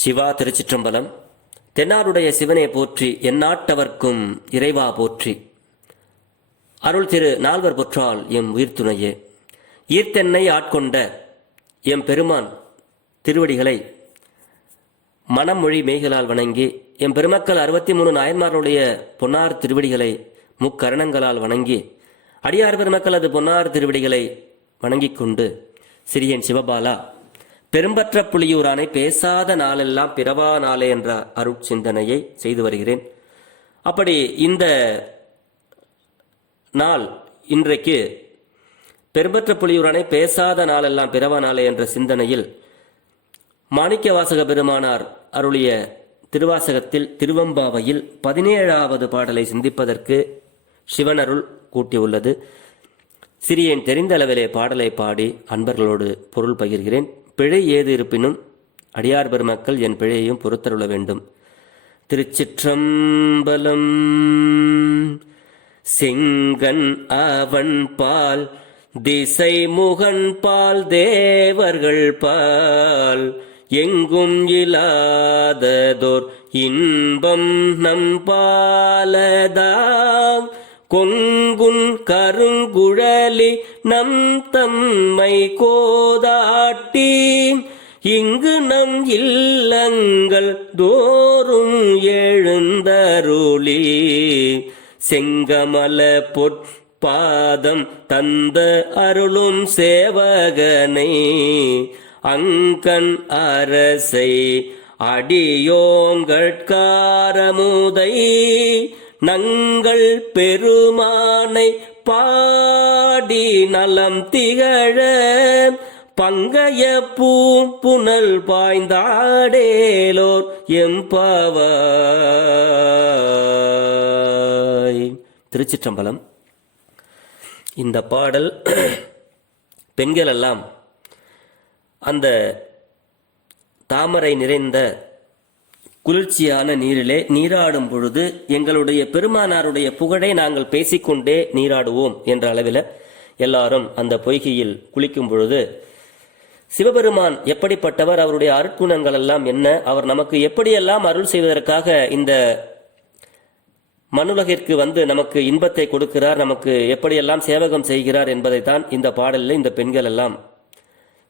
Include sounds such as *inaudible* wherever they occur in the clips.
சிவா திருச்சிற்றம்பலம். தென்னாருடைய சிவனே போற்றி எந்நாட்டவர்க்கும் இறைவா போற்றி. அருள் திரு நால்வர் பொற்றால் எம் உயிர்த்துணையே. ஈர்த்தென்னை ஆட்கொண்ட எம் பெருமான் திருவடிகளை மனமொழி மெய்களால் வணங்கி எம் பெருமக்கள் அறுபத்தி மூணு நாயன்மாருடைய பொன்னார் திருவடிகளை முக்கரணங்களால் வணங்கி அடியார் பெருமக்கள் அது பொன்னார் திருவடிகளை வணங்கிக் கொண்டு சிறியன் சிவபாலா பெரும்பற்ற புலியூரானை பேசாத நாளெல்லாம் பிறவா நாளே என்ற அருட்சிந்தனையை செய்து வருகிறேன். அப்படி இந்த நாள் இன்றைக்கு பெரும்பற்ற புலியூரானை பேசாத நாளெல்லாம் பிறவா நாளே என்ற சிந்தனையில் மாணிக்க வாசக பெருமானார் அருளிய திருவாசகத்தில் திருவம்பாவையில் பதினேழாவது பாடலை சிந்திப்பதற்கு சிவனருள் கூட்டியுள்ளது. சிறியேன் தெரிந்த அளவிலே பாடலை பாடி அன்பர்களோடு பொருள் பகிர்கிறேன். பிழை ஏது இருப்பினும் அடியார் பெருமக்கள் என் பிழையையும் பொறுத்தருள வேண்டும். திருச்சிற்றம்பலம் செங்கன் அவன் பால் திசை முகன் பால் தேவர்கள் பால். எங்கும் இல்லாததோர் இன்பம் நம் பாலதாம். கொங்குன் கருங்குழலி நம் தம்மை கோதாட்டி இங்கு நம் இல்லங்கள் தோறும் எழுந்தருளி. செங்கமல பொற்பாதம் தந்த அருளும் சேவகனை அங்கன் அரசை அடியோங்கட்காரமுதை நங்கள் பெருமானை பா பாடி நலம் திகழ பங்கைய பூம்புனல் பாய்ந்தாடேலோர் எம்பவாய் திருச்சிற்றம்பலம். இந்த பாடல் *clears throat* பெண்கள் எல்லாம் அந்த தாமரை நிறைந்த குளிர்ச்சியான நீரிலே நீராடும் பொழுது எங்களுடைய பெருமானாருடைய புகழை நாங்கள் பேசிக்கொண்டே நீராடுவோம் என்ற அளவில் எல்லாரும் அந்த பொய்கையில் குளிக்கும் பொழுது சிவபெருமான் எப்படிப்பட்டவர்? அவருடைய அருட்குணங்கள் எல்லாம் என்ன? அவர் நமக்கு எப்படியெல்லாம் அருள் செய்வதற்காக இந்த மனுலகிற்கு வந்து நமக்கு இன்பத்தை கொடுக்கிறார்? நமக்கு எப்படியெல்லாம் சேவகம் செய்கிறார்? என்பதைத்தான் இந்த பாடலில் இந்த பெண்கள் எல்லாம்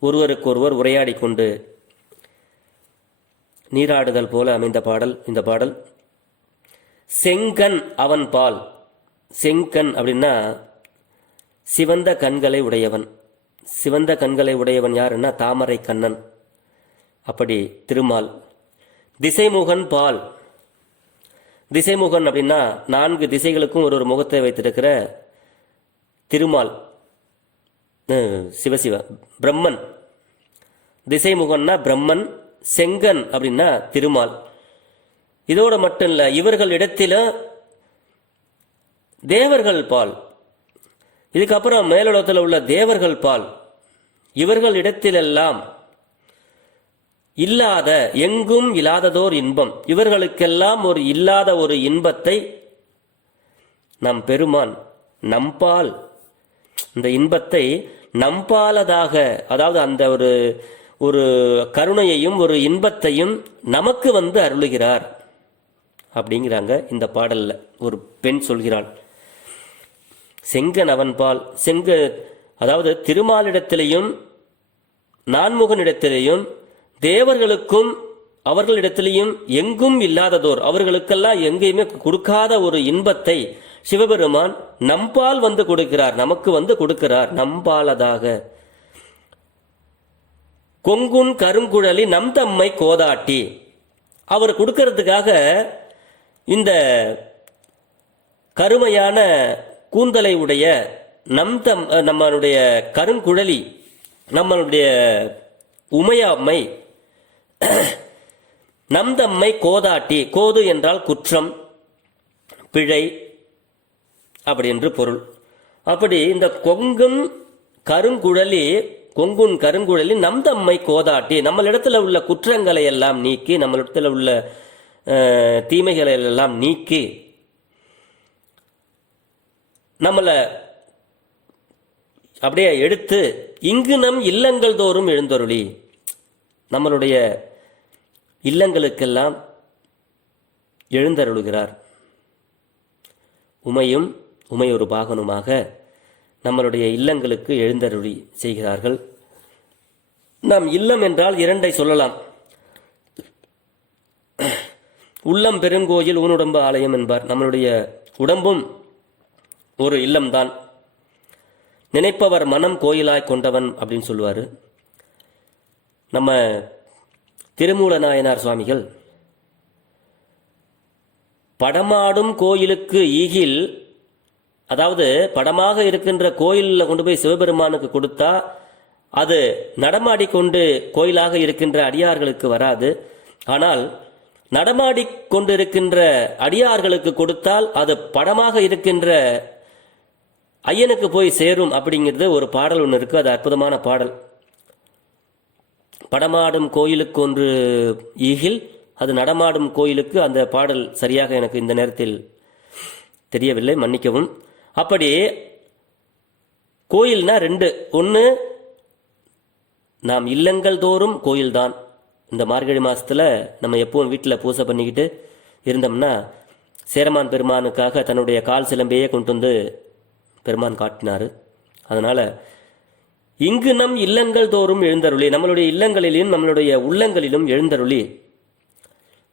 ஒருவருக்கொருவர் உரையாடி கொண்டு நீராடுதல் போல அமைந்த பாடல் இந்த பாடல். செங்கன் அவன் பால். செங்கன் அப்படின்னா சிவந்த கண்களை உடையவன். சிவந்த கண்களை உடையவன் யாருன்னா தாமரை கண்ணன். அப்படி திருமால். திசைமுகன் பால். திசைமுகன் அப்படின்னா நான்கு திசைகளுக்கும் ஒரு ஒரு முகத்தை வைத்திருக்கிற திருமால். சிவசிவ பிரம்மன். திசைமுகன்னா பிரம்மன் செங்கன் அப்படின்னா திருமால். இதோட மட்டும் இல்லை இவர்கள் இடத்தில தேவர்கள் பால். இதுக்கப்புறம் மேலுலகத்தில் உள்ள தேவர்கள் பால். இவர்கள் இடத்திலெல்லாம் இல்லாத எங்கும் இல்லாததோர் இன்பம். இவர்களுக்கெல்லாம் ஒரு இல்லாத ஒரு இன்பத்தை நம் பெருமான் நம்பால் இந்த இன்பத்தை நம்பாலதாக அதாவது அந்த ஒரு ஒரு கருணையையும் ஒரு இன்பத்தையும் நமக்கு வந்து அருளுகிறார். அப்படிங்கிறாங்க இந்த பாடலில். ஒரு பெண் சொல்கிறாள். செங்கன் அவன்பால் செங்க அதாவது திருமாலிடத்திலையும் நான்முகனிடத்திலேயும் தேவர்களுக்கும் அவர்களிடத்திலையும் எங்கும் இல்லாததோர் அவர்களுக்கெல்லாம் எங்கேயுமே கொடுக்காத ஒரு இன்பத்தை சிவபெருமான் நம்பால் வந்து கொடுக்கிறார் நமக்கு வந்து கொடுக்கிறார் நம்பாலதாக. கொங்குன் கருங்குழலி நம் தம்மை கோதாட்டி. அவர் கொடுக்கறதுக்காக இந்த கருமையான கூந்தலை உடைய நம் தம் நம்மளுடைய கருங்குழலி நம்மளுடைய உமையாம்மை நம் தம்மை கோதாட்டி கோது என்றால் குற்றம் பிழை அப்படி என்று பொருள். அப்படி இந்த கொங்கும் கருங்குழலி கொங்குன் கருங்குழலி நம் தம்மை கோதாட்டி நம்மளிடத்துல உள்ள குற்றங்களை எல்லாம் நீக்கி நம்மளிடத்துல உள்ள தீமைகளை எல்லாம் நீக்கி நம்மளை அப்படியே எடுத்து இங்கு நம் இல்லங்கள் தோறும் எழுந்தருளி. நம்மளுடைய இல்லங்களுக்கெல்லாம் எழுந்தருளுகிறார். உமையும் உமையொரு பாகனுமாக நம்மளுடைய இல்லங்களுக்கு எழுந்தருளி செய்கிறார்கள். நாம் இல்லம் என்றால் இரண்டை சொல்லலாம். உள்ளம் பெருங்கோயில் ஊனுடம்பு ஆலயம் என்பார். நம்மளுடைய உடம்பும் ஒரு இல்லம்தான். நினைப்பவர் மனம் கோயிலாய் கொண்டவன் அப்படின்னு சொல்லுவார். நம்ம திருமூல நாயனார் சுவாமிகள் படமாடும் கோயிலுக்கு ஈகில் அதாவது படமாக இருக்கின்ற கோயிலில் கொண்டு போய் சிவபெருமானுக்கு கொடுத்தா அது நடமாடிக்கொண்டு கோயிலாக இருக்கின்ற அடியார்களுக்கு வராது. ஆனால் நடமாடிக் கொண்டிருக்கின்ற அடியார்களுக்கு கொடுத்தால் அது படமாக இருக்கின்ற ஐயனுக்கு போய் சேரும் அப்படிங்கிறது ஒரு பாடல் ஒன்று இருக்குது அது அற்புதமான பாடல். படமாடும் கோயிலுக்கு ஒன்று ஈகில் அது நடமாடும் கோயிலுக்கு அந்த பாடல் சரியாக எனக்கு இந்த நேரத்தில் தெரியவில்லை மன்னிக்கவும். அப்படி கோயில்னா ரெண்டு. ஒன்று நாம் இல்லங்கள் தோறும் கோயில்தான். இந்த மார்கழி மாதத்தில் நம்ம எப்பவும் வீட்டில் பூசை பண்ணிக்கிட்டு இருந்தோம்னா சேரமான் பெருமானுக்காக தன்னுடைய கால் சிலம்பையே கொண்டு வந்து பெருமான் காட்டினார். அதனால் இங்கு நம் இல்லங்கள் தோறும் எழுந்தருளி நம்மளுடைய இல்லங்களிலும் நம்மளுடைய உள்ளங்களிலும் எழுந்தருளி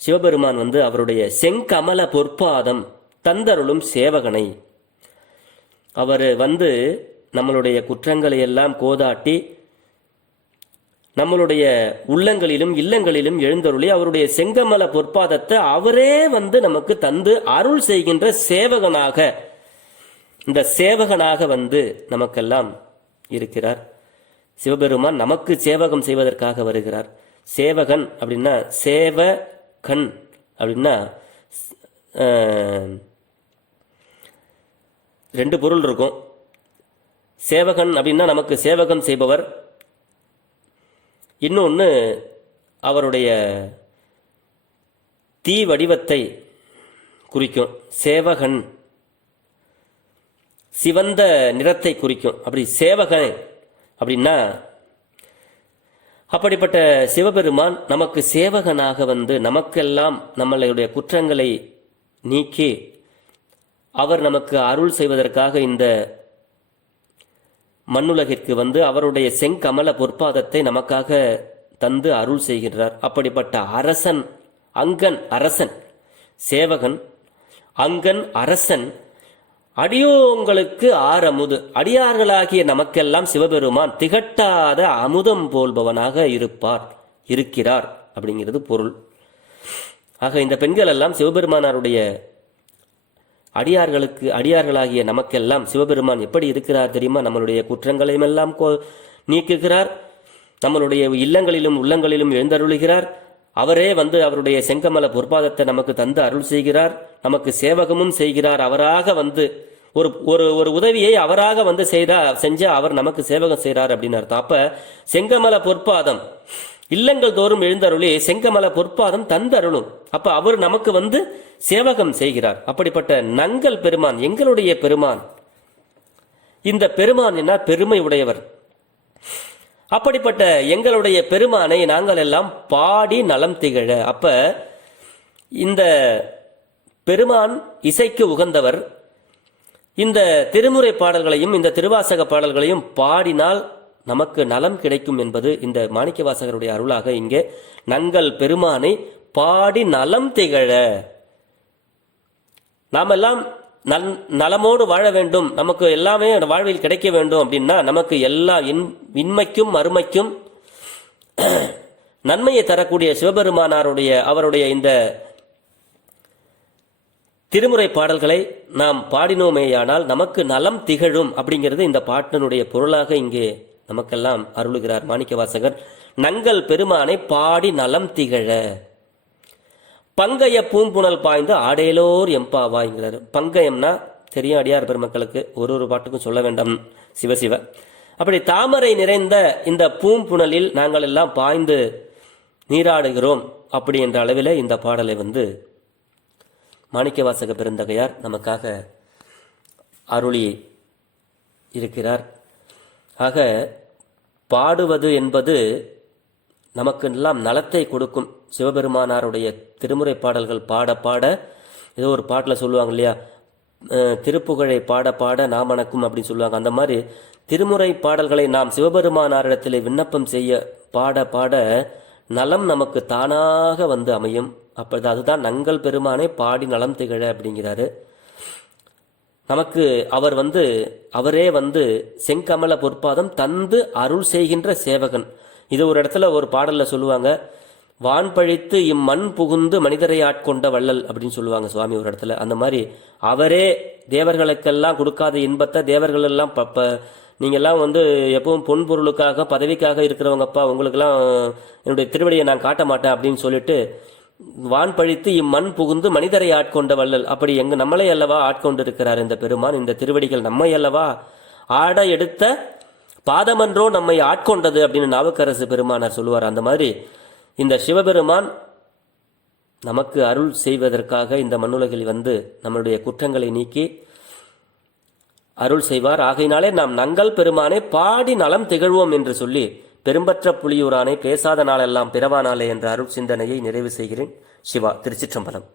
சிவபெருமான் வந்து அவருடைய செங்கமல பொற்பாதம் தந்தருளும் சேவகனை. அவர் வந்து நம்மளுடைய குற்றங்களை எல்லாம் கோதாட்டி நம்மளுடைய உள்ளங்களிலும் இல்லங்களிலும் எழுந்தருளி அவருடைய செங்கமல பொற்பாதத்தை அவரே வந்து நமக்கு தந்து அருள் செய்கின்ற சேவகனாக இந்த சேவகனாக வந்து நமக்கெல்லாம் இருக்கிறார். சிவபெருமான் நமக்கு சேவகம் செய்வதற்காக வருகிறார். சேவகன் அப்படின்னா சேவகன் அப்படின்னா ரெண்டு பொருள் இருக்கும். சேவகன் அப்படின்னா நமக்கு சேவகம் செய்பவர். இன்னொன்று அவருடைய தீ வடிவத்தை குறிக்கும். சேவகன் சிவந்த நிறத்தை குறிக்கும். அப்படி சேவகன் அப்படின்னா அப்படிப்பட்ட சிவபெருமான் நமக்கு சேவகனாக வந்து நமக்கெல்லாம் நம்மளுடைய குற்றங்களை நீக்கி அவர் நமக்கு அருள் செய்வதற்காக இந்த மண்ணுலகிற்கு வந்து அவருடைய செங்கமல பொற்பாதத்தை நமக்காக தந்து அருள் செய்கின்றார். அப்படிப்பட்ட அரசன் அங்கன் அரசன் சேவகன் அங்கன் அரசன் அடியோங்களுக்கு ஆர் அமுது அடியார்களாகிய நமக்கெல்லாம் சிவபெருமான் திகட்டாத அமுதம் போல்பவனாக இருப்பார் இருக்கிறார் அப்படிங்கிறது பொருள். ஆக இந்த பெண்கள் எல்லாம் சிவபெருமானாருடைய அடியார்களுக்கு அடியார்களாகிய நமக்கெல்லாம் சிவபெருமான் எப்படி இருக்கிறார் தெரியுமா? நம்மளுடைய குற்றங்களையும் எல்லாம் கோ- நீக்குகிறார். நம்மளுடைய இல்லங்களிலும் உள்ளங்களிலும் எழுந்தருளுகிறார். அவரே வந்து அவருடைய செங்கமல பொற்பாதத்தை நமக்கு தந்து அருள் செய்கிறார் நமக்கு சேவகமும் செய்கிறார். அவராக வந்து ஒரு ஒரு ஒரு உதவியை அவராக வந்து செய்தா செஞ்சா அவர் நமக்கு சேவகம் செய்கிறார் அப்படின்னு அர்த்தம். அப்ப செங்கமல பொற்பாதம் இல்லங்கள் தோறும் எழுந்தருளி செங்கமல பொற்பாதம் தந்தருளும். அப்ப அவர் நமக்கு வந்து சேவகம் செய்கிறார். அப்படிப்பட்ட நங்கள் பெருமான் எங்களுடைய பெருமான். இந்த பெருமான் என்ன? பெருமை உடையவர். அப்படிப்பட்ட எங்களுடைய பெருமானை நாங்கள் எல்லாம் பாடி நலம் திகழ. அப்ப இந்த பெருமான் இசைக்கு உகந்தவர் இந்த திருமுறை பாடல்களையும் இந்த திருவாசக பாடல்களையும் பாடினால் நமக்கு நலம் கிடைக்கும் என்பது இந்த மாணிக்கவாசகருடைய அருளாக இங்கே நங்கள் பெருமானை பாடி நலம் திகழ. நாமெல்லாம் நல் நலமோடு வாழ வேண்டும். நமக்கு எல்லாமே வாழ்வில் கிடைக்க வேண்டும் அப்படின்னா நமக்கு எல்லா இன் இன்மைக்கும் மறுமைக்கும் நன்மையை தரக்கூடிய சிவபெருமானாருடைய அவருடைய இந்த திருமுறை பாடல்களை நாம் பாடினோமேயானால் நமக்கு நலம் திகழும் அப்படிங்கிறது இந்த பாட்டினுடைய பொருளாக இங்கே நமக்கெல்லாம் அருளுகிறார் மாணிக்கவாசகர். நங்கள் பெருமானை பாடி நலம் திகழ. பங்கைய பூம்புணல் பாய்ந்து ஆடேலோர் எம்பாவாய்ங்கிறாரு பங்கயம்னா தெரியும் அடியார் பெருமக்களுக்கு. ஒரு ஒரு பாட்டுக்கும் சொல்ல வேண்டாம். சிவசிவ அப்படி தாமரை நிறைந்த இந்த பூம்புணலில் நாங்கள் எல்லாம் பாய்ந்து நீராடுகிறோம் அப்படி என்ற அளவில் இந்த பாடலை வந்து மாணிக்கவாசக பெருந்தகையார் நமக்காக அருளி இருக்கிறார். ஆக பாடுவது என்பது நமக்கு எல்லாம் நலத்தை கொடுக்கும். சிவபெருமானாருடைய திருமுறை பாடல்கள் பாட பாட ஏதோ ஒரு பாட்டில் சொல்லுவாங்க இல்லையா? திருப்புகழை பாட பாட நாமணக்கும் அப்படின்னு சொல்லுவாங்க. அந்த மாதிரி திருமுறை பாடல்களை நாம் சிவபெருமானாரிடத்தில் விண்ணப்பம் செய்ய பாட பாட நலம் நமக்கு தானாக வந்து அமையும். அப்பொழுது அதுதான் நங்கள் பெருமானை பாடி நலம் திகழ அப்படிங்கிறாரு. நமக்கு அவர் வந்து அவரே வந்து செங்கமல பொற்பாதம் தந்து அருள் செய்கின்ற சேவகன். இது ஒரு இடத்துல ஒரு பாடலில் சொல்லுவாங்க. வான் பழித்து இம்மண் புகுந்து மனிதரை ஆட்கொண்ட வள்ளல் அப்படின்னு சொல்லுவாங்க சுவாமி ஒரு இடத்துல. அந்த மாதிரி அவரே தேவர்களுக்கெல்லாம் கொடுக்காத இன்பத்தை தேவர்கள் எல்லாம் ப- எல்லாம் வந்து எப்பவும் பொன் பொருளுக்காக பதவிக்காக இருக்கிறவங்கப்பா உங்களுக்கெல்லாம் என்னுடைய திருவடியை நான் காட்ட மாட்டேன் அப்படின்னு சொல்லிட்டு வான் பழித்து இம்மண் புகுந்து மனிதரை ஆட்கொண்ட வள்ளல். அப்படி எங்க நம்மளை அல்லவா ஆட்கொண்டு இருக்கிறார் இந்த பெருமான். இந்த திருவடிகள் நம்மை அல்லவா ஆட எடுத்த பாதமன்றோ நம்மை ஆட்கொண்டது அப்படின்னு நாவுக்கரசு பெருமானார் சொல்லுவார். அந்த மாதிரி இந்த சிவபெருமான் நமக்கு அருள் செய்வதற்காக இந்த மண்ணுலகில் வந்து நம்மளுடைய குற்றங்களை நீக்கி அருள் செய்வார். ஆகையினாலே நாம் நங்கள் பெருமானை பாடி நலம் திகழ்வோம் என்று சொல்லி பெரும்பற்ற புலியூரானை பேசாத நாளெல்லாம் பிறவானாலே என்ற அருள் சிந்தனையை நிறைவு செய்கிறேன். சிவா திருச்சிற்றம்பலம்.